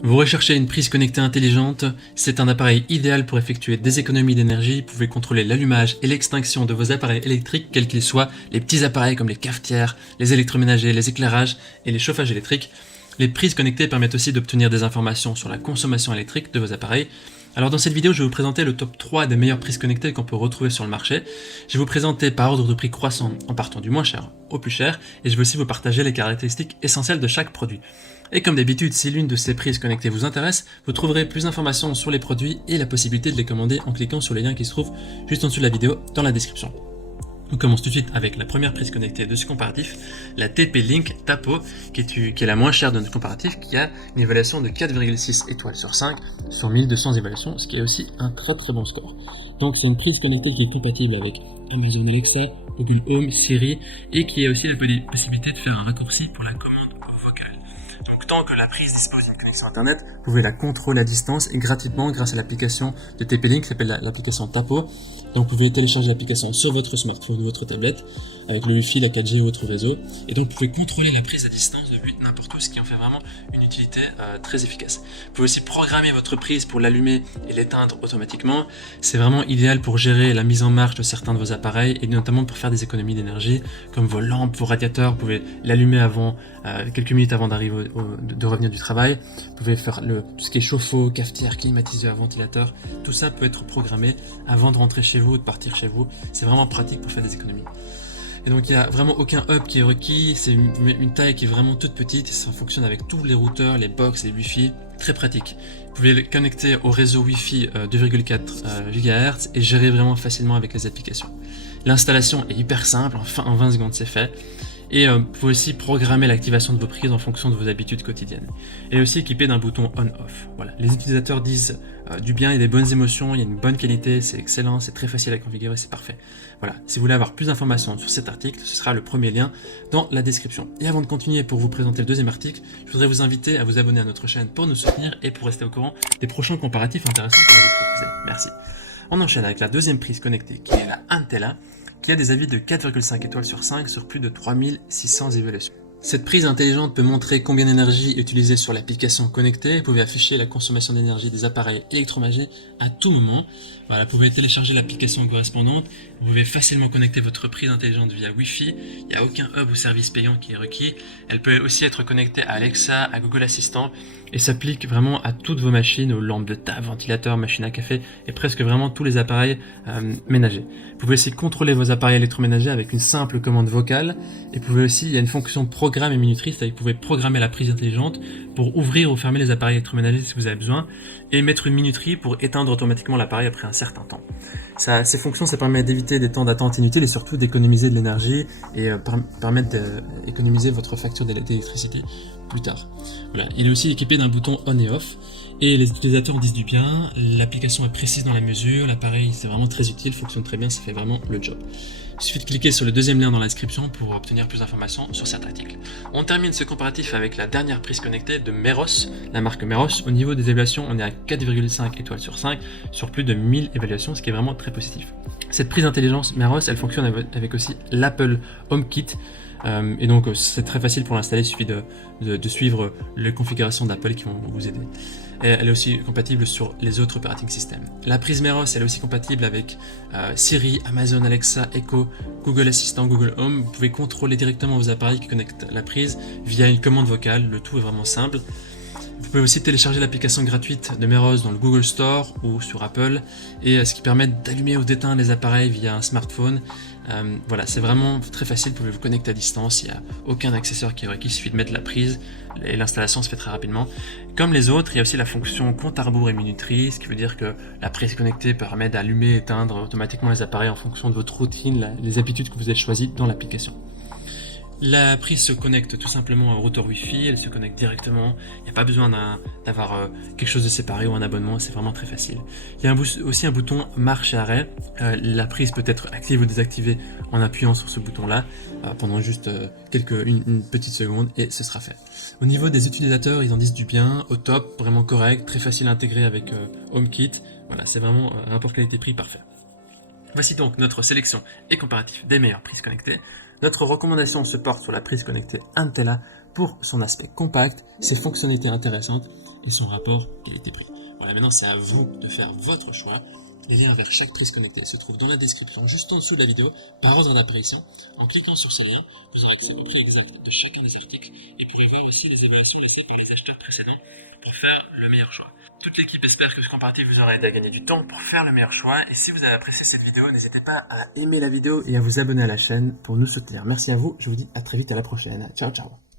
Vous recherchez une prise connectée intelligente? C'est un appareil idéal pour effectuer des économies d'énergie. Vous pouvez contrôler l'allumage et l'extinction de vos appareils électriques, quels qu'ils soient, les petits appareils comme les cafetières, les électroménagers, les éclairages et les chauffages électriques. Les prises connectées permettent aussi d'obtenir des informations sur la consommation électrique de vos appareils. Alors dans cette vidéo, je vais vous présenter le top 3 des meilleures prises connectées qu'on peut retrouver sur le marché. Je vais vous présenter par ordre de prix croissant en partant du moins cher au plus cher, et je vais aussi vous partager les caractéristiques essentielles de chaque produit. Et comme d'habitude, si l'une de ces prises connectées vous intéresse, vous trouverez plus d'informations sur les produits et la possibilité de les commander en cliquant sur les liens qui se trouvent juste en dessous de la vidéo dans la description. On commence tout de suite avec la première prise connectée de ce comparatif, la TP-Link Tapo, qui est la moins chère de notre comparatif, qui a une évaluation de 4,6 étoiles sur 5 sur 1200 évaluations, ce qui est aussi un très bon score. Donc c'est une prise connectée qui est compatible avec Amazon Alexa, Google Home, Siri, et qui a aussi la possibilité de faire un raccourci pour la commande vocale. Donc tant que la prise dispose d'une connexion internet, vous pouvez la contrôler à distance et gratuitement grâce à l'application de TP-Link qui s'appelle l'application Tapo. Donc vous pouvez télécharger l'application sur votre smartphone ou votre tablette avec le Wi-Fi, la 4G ou autre réseau. Et donc vous pouvez contrôler la prise à distance depuis n'importe où, ce qui en fait vraiment une utilité très efficace. Vous pouvez aussi programmer votre prise pour l'allumer et l'éteindre automatiquement. C'est vraiment idéal pour gérer la mise en marche de certains de vos appareils et notamment pour faire des économies d'énergie, comme vos lampes, vos radiateurs. Vous pouvez l'allumer avant, quelques minutes avant d'arriver de revenir du travail. Vous pouvez faire tout ce qui est chauffe-eau, cafetière, climatiseur, ventilateur. Tout ça peut être programmé avant de rentrer chez vous ou de partir chez vous. C'est vraiment pratique pour faire des économies. Et donc il n'y a vraiment aucun hub qui est requis, c'est une taille qui est vraiment toute petite, et ça fonctionne avec tous les routeurs, les box, les Wi-Fi, très pratique. Vous pouvez le connecter au réseau Wi-Fi 2,4 GHz et gérer vraiment facilement avec les applications. L'installation est hyper simple, en 20 secondes c'est fait. Et vous pouvez aussi programmer l'activation de vos prises en fonction de vos habitudes quotidiennes. Elle est aussi équipée d'un bouton on-off. Voilà. Les utilisateurs disent du bien, il y a des bonnes émotions, il y a une bonne qualité, c'est excellent, c'est très facile à configurer, c'est parfait. Voilà. Si vous voulez avoir plus d'informations sur cet article, ce sera le premier lien dans la description. Et avant de continuer pour vous présenter le deuxième article, je voudrais vous inviter à vous abonner à notre chaîne pour nous soutenir et pour rester au courant des prochains comparatifs intéressants qu'on va vous proposer. Merci. On enchaîne avec la deuxième prise connectée qui est la Intela, qui a des avis de 4,5 étoiles sur 5 sur plus de 3600 évaluations. Cette prise intelligente peut montrer combien d'énergie est utilisée sur l'application connectée. Vous pouvez afficher la consommation d'énergie des appareils électroménagers à tout moment. Voilà, vous pouvez télécharger l'application correspondante. Vous pouvez facilement connecter votre prise intelligente via Wi-Fi. Il n'y a aucun hub ou service payant qui est requis. Elle peut aussi être connectée à Alexa, à Google Assistant et s'applique vraiment à toutes vos machines, aux lampes de table, ventilateurs, machines à café et presque vraiment tous les appareils ménagers. Vous pouvez aussi contrôler vos appareils électroménagers avec une simple commande vocale. Et vous pouvez aussi, il y a une fonction programme et minuterie, c'est-à-dire que vous pouvez programmer la prise intelligente pour ouvrir ou fermer les appareils électroménagers si vous avez besoin, et mettre une minuterie pour éteindre automatiquement l'appareil après un certain temps. Ces fonctions, ça permet d'éviter des temps d'attente inutiles et surtout d'économiser de l'énergie et permettre d'économiser votre facture d'électricité plus tard. Voilà. Il est aussi équipé d'un bouton on et off, et les utilisateurs en disent du bien. L'application est précise dans la mesure, l'appareil c'est vraiment très utile, fonctionne très bien, ça fait vraiment le job. Il suffit de cliquer sur le deuxième lien dans la description pour obtenir plus d'informations sur cet article. On termine ce comparatif avec la dernière prise connectée de Meros, la marque Meros. Au niveau des évaluations, on est à 4,5 étoiles sur 5 sur plus de 1000 évaluations, ce qui est vraiment très positif. Cette prise d'intelligence Meros, elle fonctionne avec aussi l'Apple HomeKit. Et donc c'est très facile pour l'installer, il suffit de suivre les configurations d'Apple qui vont vous aider. Et elle est aussi compatible sur les autres operating systems. La prise Meros, elle est aussi compatible avec Siri, Amazon Alexa, Echo, Google Assistant, Google Home. Vous pouvez contrôler directement vos appareils qui connectent la prise via une commande vocale, le tout est vraiment simple. Vous pouvez aussi télécharger l'application gratuite de Meros dans le Google Store ou sur Apple, et ce qui permet d'allumer ou d'éteindre les appareils via un smartphone. Voilà, c'est vraiment très facile, vous pouvez vous connecter à distance, il n'y a aucun accessoire qui est requis, il suffit de mettre la prise et l'installation se fait très rapidement. Comme les autres, il y a aussi la fonction compte à rebours et minuterie, ce qui veut dire que la prise connectée permet d'allumer et éteindre automatiquement les appareils en fonction de votre routine, les habitudes que vous avez choisies dans l'application. La prise se connecte tout simplement au routeur Wi-Fi, elle se connecte directement, il n'y a pas besoin d'avoir quelque chose de séparé ou un abonnement, c'est vraiment très facile. Il y a aussi un bouton marche et arrêt, la prise peut être active ou désactivée en appuyant sur ce bouton-là pendant juste une petite seconde et ce sera fait. Au niveau des utilisateurs, ils en disent du bien, au top, vraiment correct, très facile à intégrer avec HomeKit, voilà, c'est vraiment un rapport qualité-prix parfait. Voici donc notre sélection et comparatif des meilleures prises connectées. Notre recommandation se porte sur la prise connectée Intela pour son aspect compact, ses fonctionnalités intéressantes et son rapport qualité-prix. Voilà, maintenant c'est à vous de faire votre choix. Les liens vers chaque prise connectée se trouvent dans la description, juste en dessous de la vidéo, par ordre d'apparition. En cliquant sur ces liens, vous aurez accès au prix exact de chacun des articles et pourrez voir aussi les évaluations laissées par les acheteurs précédents pour faire le meilleur choix. Toute l'équipe espère que ce comparatif vous aura aidé à gagner du temps pour faire le meilleur choix. Et si vous avez apprécié cette vidéo, n'hésitez pas à aimer la vidéo et à vous abonner à la chaîne pour nous soutenir. Merci à vous, je vous dis à très vite à la prochaine. Ciao ciao.